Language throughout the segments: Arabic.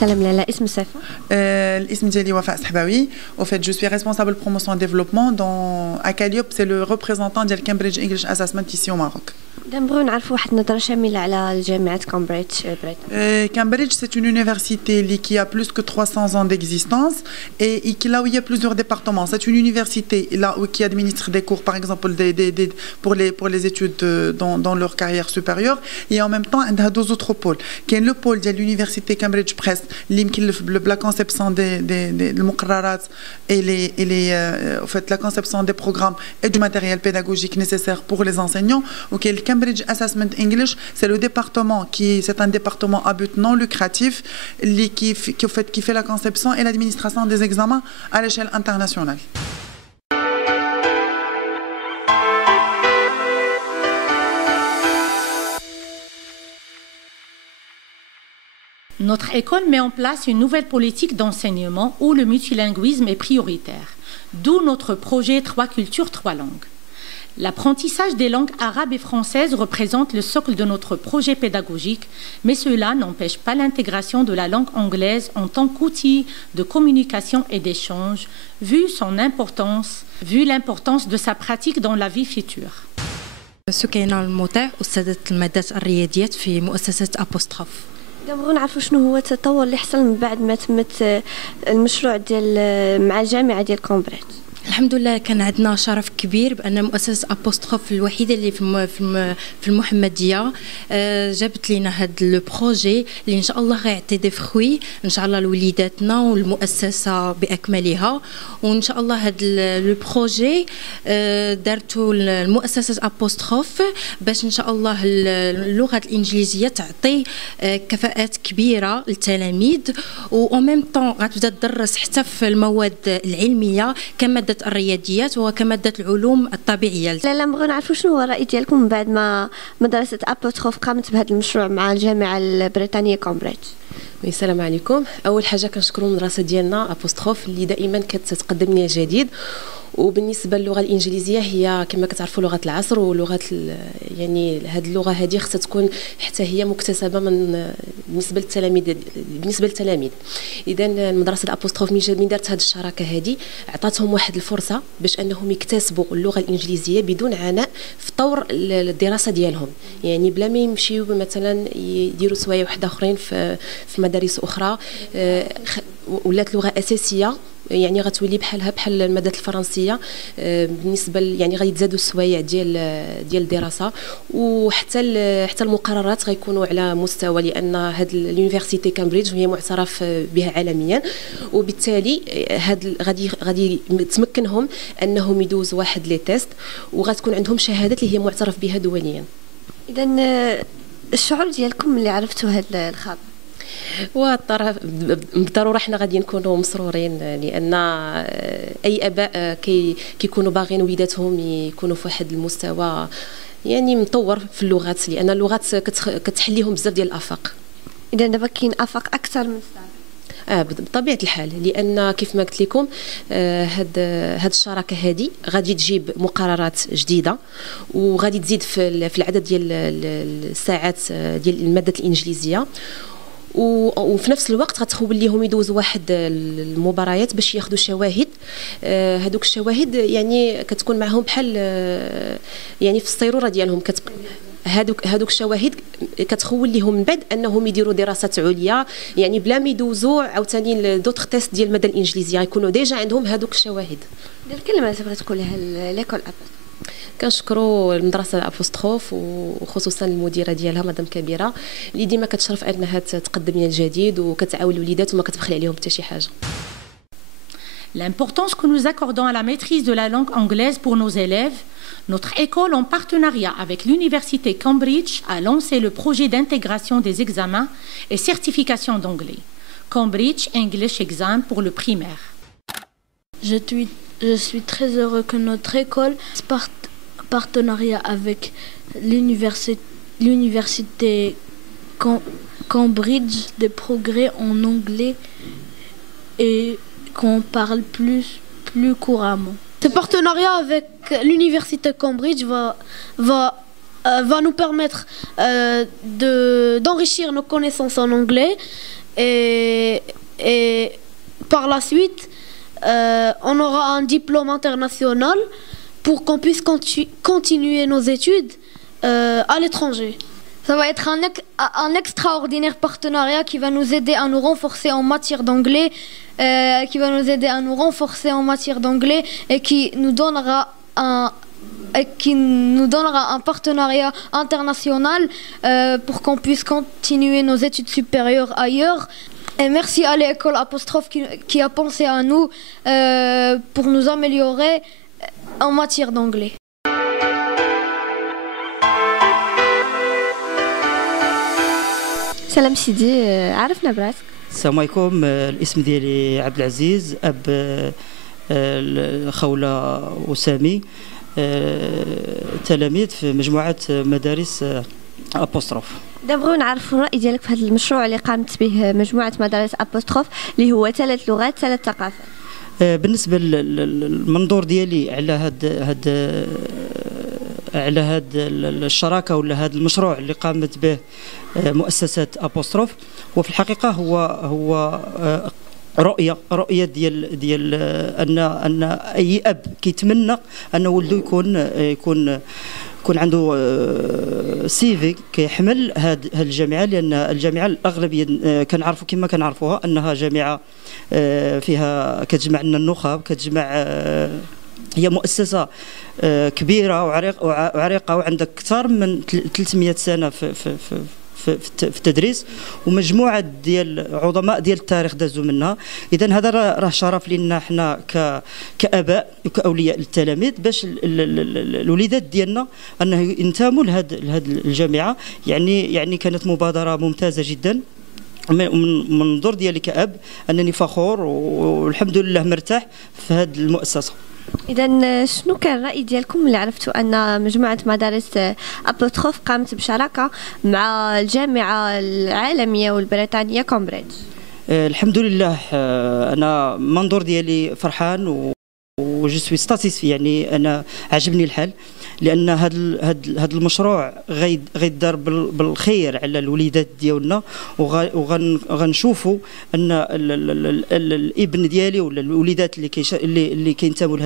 سلام لاله. اسم صفة؟ الاسم ديالي وفاء سحباوي. Au fait, je suis responsable promotion et développement dans à Calliope, c'est le représentant de Cambridge English Assessment ici au Maroc. نبغيو نعرفوا واحد النظرة شاملة على جامعة كامبريدج بريطانيا. Cambridge, c'est une université qui a plus que 300 ans d'existence et là où il y a plusieurs départements. C'est une université là où qui administre des cours, par exemple, pour les études dans leur carrière supérieure. Et en même temps, il y a deux autres pôles. Qui est le pôle de l'université Cambridge Press, la conception des muqarrarat et en fait, la conception des programmes et du matériel pédagogique nécessaire pour les enseignants. Okay, le Cambridge Assessment English, c'est le département c'est un département à but non lucratif qui fait la conception et l'administration des examens à l'échelle internationale. Notre école met en place une nouvelle politique d'enseignement où le multilinguisme est prioritaire, d'où notre projet 3 cultures, 3 langues. L'apprentissage des langues arabes et françaises représente le socle de notre projet pédagogique, mais cela n'empêche pas l'intégration de la langue anglaise en tant qu'outil de communication et d'échange, vu l'importance de sa pratique dans la vie future. سكينة المطيع أستاذة المادات الرياضيات في مؤسسة أبوستروف. نبغوا نعرفوا شنو هو التطور اللي حصل من بعد ما تمت المشروع ديال مع الجامعة ديال كامبريدج. الحمد لله كان عندنا شرف كبير بان مؤسسه ابوستروف الوحيده اللي في المحمديه جابت لنا هذا لو بروجي اللي ان شاء الله غيعطي دي فخوي ان شاء الله لوليداتنا والمؤسسه باكملها. وان شاء الله هذا لو بروجي دارته المؤسسه ابوستروف باش ان شاء الله اللغه الانجليزيه تعطي كفاءات كبيره للتلاميذ و ميم طون غتبدا تدرس حتى في المواد العلميه كماده الرياضيات وكمادة العلوم الطبيعية. لا نبغيو نعرفوا شنو هو الرأي ديالكم من بعد ما مدرسة أبوستروف قامت بهذا المشروع مع الجامعة البريطانية كامبريدج. السلام عليكم. أول حاجة كنشكروا المدرسة ديالنا أبوستروف اللي دائما كتقدم لنا جديد. وبالنسبه للغه الانجليزيه هي كما كتعرفوا لغه العصر ولغه يعني هذه اللغه هذه خصها تكون حتى هي مكتسبه بالنسبه للتلاميذ. اذا مدرسه الابوستروف من دارت هذه الشراكه هذه عطاتهم واحد الفرصه باش انهم يكتسبوا اللغه الانجليزيه بدون عناء في طور الدراسه ديالهم، يعني بلا ما يمشيو مثلا يديروا سوايع واحده اخرين في مدارس اخرى ولات لغه اساسيه، يعني غتولي بحال المادة الفرنسية بالنسبة يعني غيتزادوا السوايع ديال الدراسة وحتى المقررات غيكونوا على مستوى، لأن هاد اليونيفرسيتي كامبريدج هي معترف بها عالميا، وبالتالي غادي تمكنهم أنهم يدوزوا واحد لي تيست وغتكون عندهم شهادات اللي هي معترف بها دوليا. إذا الشعور ديالكم اللي عرفتوا هذا الخبر؟ بالضروره حنا غادي نكونوا مسرورين، لان اي اباء كيكونوا باغيين وليداتهم يكونوا في واحد المستوى يعني مطور في اللغات، لان اللغات كتحليهم بزاف ديال الافاق. اذا دابا كاين افاق اكثر من السابق. بطبيعه الحال، لان كيف ما قلت لكم هاد الشراكه هذه غادي تجيب مقررات جديده وغادي تزيد في العدد ديال الساعات ديال الماده الانجليزيه، وفي نفس الوقت غتخول ليهم يدوزوا واحد المباريات باش ياخذوا شواهد. هذوك الشواهد يعني كتكون معهم بحال يعني في الصيروره ديالهم هذوك الشواهد كتخول لهم من بعد انهم يديروا دراسات عليا، يعني بلا ما يدوزوا عاوتاني دوطخ تيست ديال الماده الانجليزيه يكونوا ديجا عندهم هذوك الشواهد. الكلمه اللي بغيت تقولها ليكول كنشكروا المدرسه الابوستروف وخصوصا المديره ديالها مدام كبيره اللي ديما كتشرف انها تقدم لنا الجديد وكتعاون الوليدات وما كتبخل عليهم حتى شي حاجه. L'importance que nous accordons à la maîtrise de la langue anglaise pour nos élèves, notre école, en partenariat avec l'université Cambridge, a lancé le projet d'intégration des examens et certification d'anglais. Cambridge English Exam pour le primaire. Je suis très heureux que notre école partenariat avec l'université Cambridge des progrès en anglais et qu'on parle plus couramment. Ce partenariat avec l'université Cambridge va nous permettre d'enrichir nos connaissances en anglais et par la suite, on aura un diplôme international pour qu'on puisse continuer nos études à l'étranger. Ça va être un extraordinaire partenariat qui va nous aider à nous renforcer en matière d'anglais, et qui nous donnera un partenariat international pour qu'on puisse continuer nos études supérieures ailleurs. Et merci à l'école Apostrophe qui a pensé à nous pour nous améliorer en matière d'anglais. سلام سيدي، عرفنا براسك. السلام عليكم. الاسم ديالي عبد العزيز، اب الخولة وسامي، تلاميذ في مجموعة مدارس أبوستروف. نبغيو نعرفوا الرأي ديالك في هذا المشروع اللي قامت به مجموعة مدارس أبوستروف اللي هو 3 لغات 3 ثقافات. بالنسبة للمنظور ديالي على هاد الشراكة ولا هذا المشروع اللي قامت به مؤسسة أبوستروف، وفي الحقيقة هو رؤية ديال أن أي أب كيتمنى أن ولده يكون عنده CV كيحمل هاد الجامعة، لأن الجامعة الأغلبية كنعرفوا كما كنعرفوها أنها جامعة فيها كتجمع لنا النخب، كتجمع هي مؤسسة كبيرة وعريقة وعندها أكثر من 300 سنة في التدريس، ومجموعه ديال عظماء ديال التاريخ دازوا منها. اذا هذا راه شرف لنا حنا كاباء وكاولياء للتلاميذ باش الوليدات ديالنا انه ينتموا لهذه الجامعه. يعني كانت مبادره ممتازه جدا. من المنظور ديالي كأب انني فخور والحمد لله مرتاح في هذه المؤسسه. إذا شنو كان الرأي ديالكم اللي عرفتوا أن مجموعة مدارس أبوستروف قامت بشراكة مع الجامعة العالمية والبريطانية كامبريدج؟ الحمد لله، أنا منظور ديالي فرحان وجو سوي ساتيسفي، يعني أنا عجبني الحال، لأن هذا المشروع غيدار بالخير على الوليدات ديالنا، وغنشوفوا أن الابن ديالي ولا الوليدات اللي كينتموا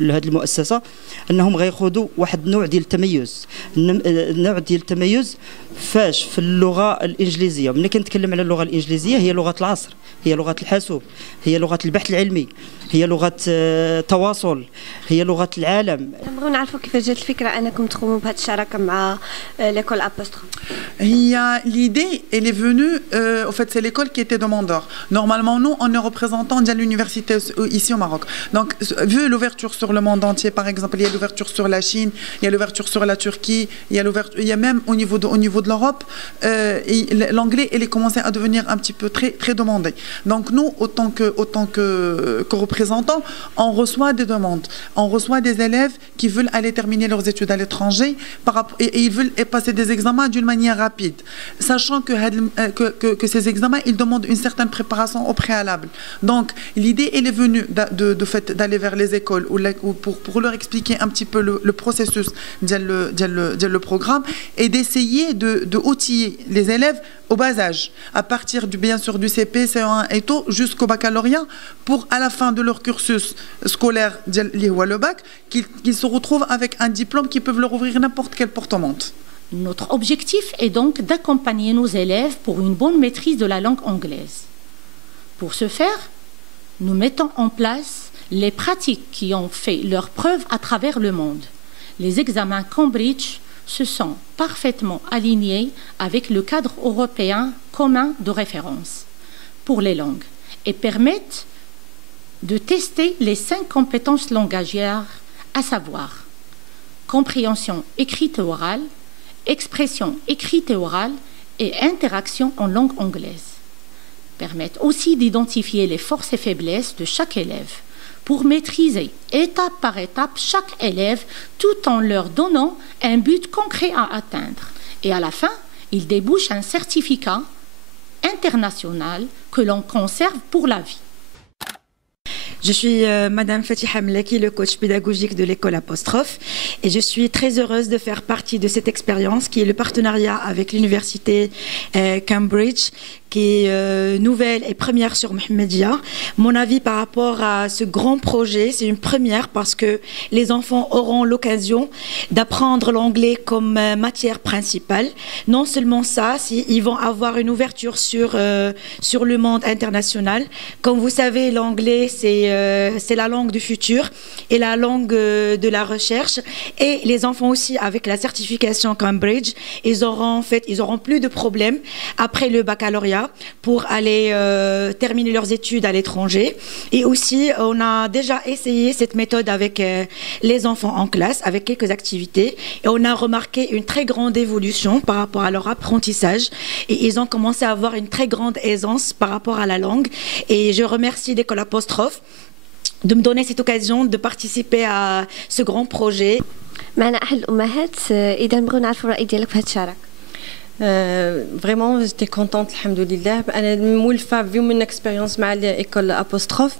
لهذه المؤسسة أنهم غياخذوا واحد النوع ديال التميز. النوع ديال التميز فاش في اللغة الإنجليزية. ملي كنتكلم على اللغة الإنجليزية هي لغة العصر، هي لغة الحاسوب، هي لغة البحث العلمي، هي لغة التواصل، هي لغة العالم. نبغيو نعرفوا كيفاش جات الفكرة أنكم تقوموا بهذه الشراكة مع l'école Apostrophe. L'idée, elle est venue, au fait, c'est l'école qui était demandeur. Normalement, nous, on est représentant de l'université ici au Maroc. Donc, vu l'ouverture sur le monde entier, par exemple, il y a l'ouverture sur la Chine, il y a l'ouverture sur la Turquie, il y a même au niveau de l'Europe, l'anglais, il est commencé à devenir un petit peu très demandé. Donc, nous, autant que représentants, on reçoit des demandes, on reçoit des élèves qui veulent aller terminer leurs études à l'étranger et ils veulent passer des examens d'une manière rapide, sachant que ces examens, ils demandent une certaine préparation au préalable. Donc, l'idée, elle est venue de fait d'aller vers les écoles pour leur expliquer un petit peu le processus le programme et d'essayer de outiller les élèves au bas âge, à partir bien sûr du CP, CE1 et tout, jusqu'au baccalauréat, pour à la fin de leur cursus scolaire, le bac, qu'ils se retrouvent avec un diplôme qui peut leur ouvrir n'importe quelle porte au monde. Notre objectif est donc d'accompagner nos élèves pour une bonne maîtrise de la langue anglaise. Pour ce faire, nous mettons en place les pratiques qui ont fait leur preuve à travers le monde. Les examens Cambridge se sont parfaitement alignés avec le cadre européen commun de référence pour les langues et permettent de tester les 5 compétences langagières, à savoir compréhension écrite et orale, expression écrite et orale et interaction en langue anglaise. Permettent aussi d'identifier les forces et faiblesses de chaque élève pour maîtriser étape par étape chaque élève tout en leur donnant un but concret à atteindre. Et à la fin, il débouche un certificat international que l'on conserve pour la vie. Je suis Madame Fatiha Mlaki, le coach pédagogique de l'école Apostrophe, et je suis très heureuse de faire partie de cette expérience qui est le partenariat avec l'université Cambridge, qui est nouvelle et première sur Mohammedia. Mon avis par rapport à ce grand projet, c'est une première parce que les enfants auront l'occasion d'apprendre l'anglais comme matière principale. Non seulement ça, ils vont avoir une ouverture sur le monde international. Comme vous savez, l'anglais, c'est la langue du futur et la langue de la recherche. Et les enfants aussi, avec la certification Cambridge, ils auront plus de problèmes après le baccalauréat pour aller terminer leurs études à l'étranger. Et aussi, on a déjà essayé cette méthode avec les enfants en classe, avec quelques activités. Et on a remarqué une très grande évolution par rapport à leur apprentissage. Et ils ont commencé à avoir une très grande aisance par rapport à la langue. Et je remercie l'école Apostrophe de me donner cette occasion de participer à ce grand projet. معنا أحد الأمهات إذا نبغيو نعرفوا الرأي ديالك في هذه الشراكة. Vraiment, j'étais contente, alhamdoulilah. أنا مولفة في من expérience مع l'école apostrophe.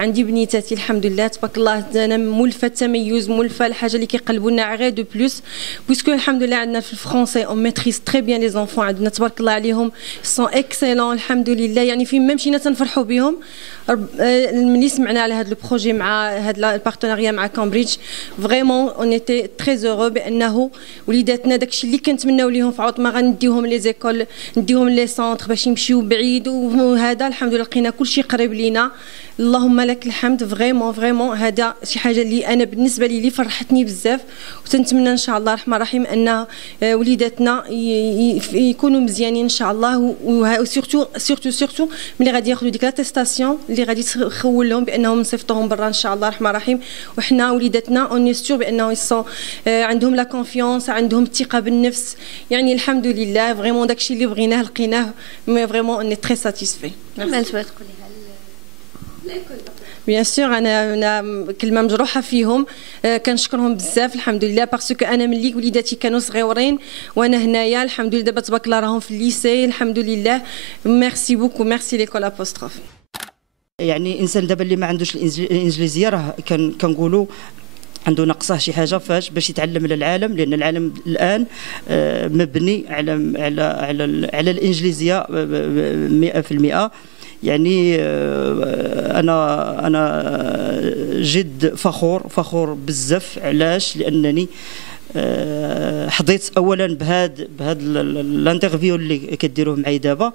عندي بنيتاتي الحمد لله تبارك الله. أنا مولفة تميز، مولفة الحاجة اللي كيقلبوا لنا غير دو بلوس. puisque الحمد لله عندنا في الفرنسي on maîtrise très bien les enfants. عندنا تبارك الله عليهم sont excellents الحمد لله. يعني في ما مشينا تنفرحوا بهم. ملي سمعنا على هذا البروجي مع هذا البارتناريا مع كامبريدج فريمون اون ايتي تري زورو بانه وليداتنا داكشي اللي كنتمناو ليهم في عوض ما غنديوهم لي زيكول نديوهم لي سونتر باش يمشيو بعيد وهذا الحمد لله لقينا كلشي قريب لينا. اللهم لك الحمد. فريمون هذا شي حاجه اللي انا بالنسبه لي فرحتني بزاف وتنتمنى ان شاء الله الرحمن الرحيم ان وليداتنا يكونوا مزيانين ان شاء الله. وسورتو ملي غادي ياخذوا ديك لاتيستاسيون اللي غادي تخول لهم بانهم نصيفطوهم برا ان شاء الله الرحمن الرحيم. وحنا وليداتنا اوني سور بانهم يسون عندهم لا كونفيونس، عندهم الثقه بالنفس. يعني الحمد لله فريمون داكشي اللي بغيناه لقيناه. مي فريمون اوني تري ساتيسفي. بيان سور انا كلمه مجروحه فيهم. كنشكرهم بزاف الحمد لله باسكو انا ملي وليداتي كانوا صغيورين وانا هنايا الحمد لله دابا تبارك الله راهم في الليسي الحمد لله. ميرسي بوكو. ميرسي ليكول ابوستروف. يعني انسان دابا اللي ما عندوش الانجليزيه راه كنقولوا عنده نقصه شي حاجه فاش باش يتعلم للعالم، لان العالم الان مبني على الانجليزيه 100%. يعني انا جد فخور بزاف. علاش؟ لانني حظيت اولا بهذا الانترفيو اللي كديروه معايا دابا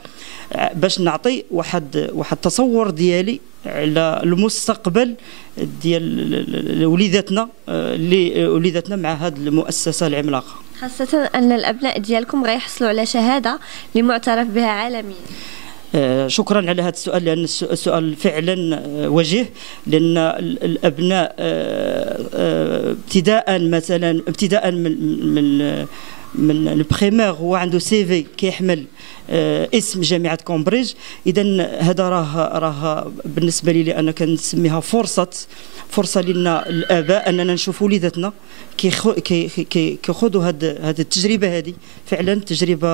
باش نعطي واحد التصور ديالي على المستقبل ديال وليداتنا مع هذه المؤسسه العملاقه، خاصه ان الابناء ديالكم غيحصلوا على شهاده اللي معترف بها عالميا. شكرا على هذا السؤال، لأن السؤال فعلا وجيه. لأن الأبناء ابتداء من البريمير هو عنده CV كيحمل اسم جامعة كامبريدج. إذا هذا راه بالنسبة لي أنا كنسميها فرصة لنا الآباء أننا نشوف وليداتنا كيخوضوا هذه التجربة. هذه فعلا تجربة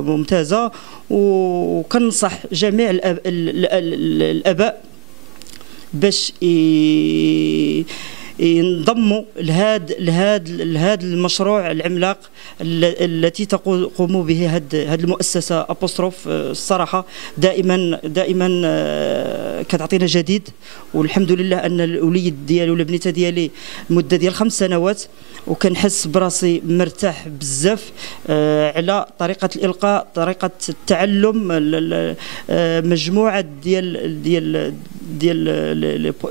ممتازة، وكنصح جميع الآباء باش ينضموا لهذا المشروع العملاق التي تقوم به هذه المؤسسه أبوستروف. الصراحه دائما كتعطينا جديد، والحمد لله ان الوليد ديالي ولا بنيته ديالي مده ديال 5 سنوات وكنحس براسي مرتاح بزاف على طريقه الالقاء، طريقه التعلم، مجموعه ديال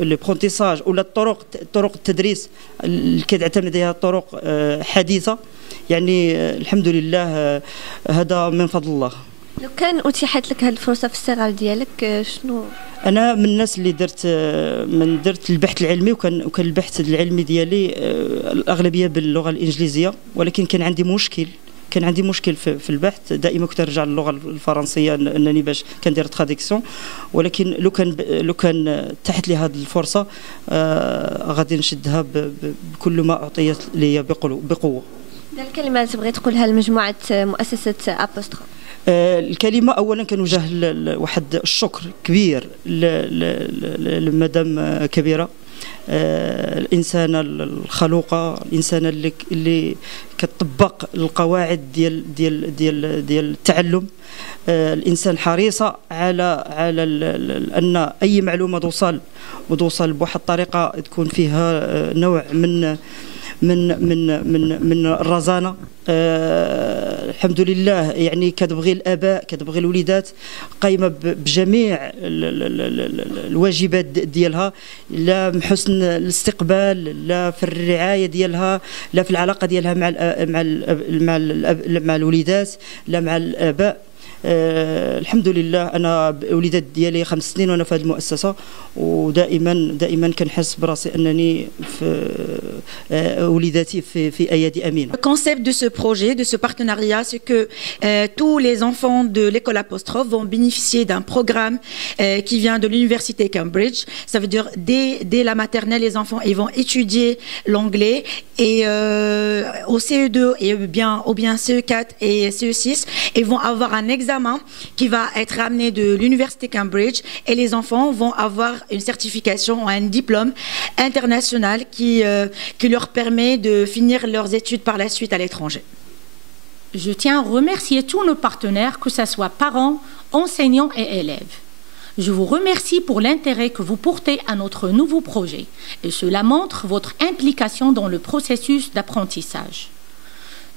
لي برونديساج ولا طرق التدريس اللي كتعتمد عليها طرق حديثه. يعني الحمد لله هذا من فضل الله. لو كان اتيحت لك هذه الفرصه في الصغر ديالك شنو؟ انا من الناس اللي درت البحث العلمي، وكان البحث العلمي ديالي الاغلبيه باللغه الانجليزيه، ولكن كان عندي مشكل في البحث. دائما كنت ارجع للغه الفرنسيه انني باش كندير تراديكسيون. ولكن لو كان تحت لي هذه الفرصه غادي نشدها بكل ما اعطيت لي بقوه. الكلمه اللي تبغي تقولها لمجموعه مؤسسه أبوستروف؟ الكلمه اولا كنوجه واحد الشكر كبير لمدام كبيره، الانسانه الخلوقه، الانسانه اللي كتطبق القواعد ديال التعلم. الانسان حريصه على ان اي معلومه توصل بواحد الطريقه تكون فيها نوع من الرزانه. الحمد لله يعني كتبغي الاباء كتبغي الوليدات قايمه بجميع الواجبات ديالها، لا من حسن الاستقبال، لا في الرعايه ديالها، لا في العلاقه ديالها مع الوليدات، لا مع الاباء. الحمد لله انا وليدات ديالي 5 سنين وانا في هذه المؤسسه، ودائما كنحس براسي انني في وليداتي في ايادي امينه. Le concept de ce projet, de ce partenariat, c'est que tous les enfants de l'école apostrophe vont bénéficier d'un programme qui vient de l'université Cambridge. Ça veut dire dès la maternelle, les enfants ils vont étudier l'anglais, et au CE2 et ou bien CE4 et CE6, ils vont avoir un examen qui va être amené de l'université Cambridge, et les enfants vont avoir une certification ou un diplôme international qui leur permet de finir leurs études par la suite à l'étranger. Je tiens à remercier tous nos partenaires, que ce soit parents, enseignants et élèves. Je vous remercie pour l'intérêt que vous portez à notre nouveau projet, et cela montre votre implication dans le processus d'apprentissage.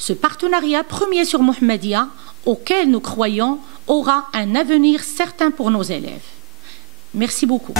Ce partenariat premier sur Mohammedia, auquel nous croyons, aura un avenir certain pour nos élèves. Merci beaucoup.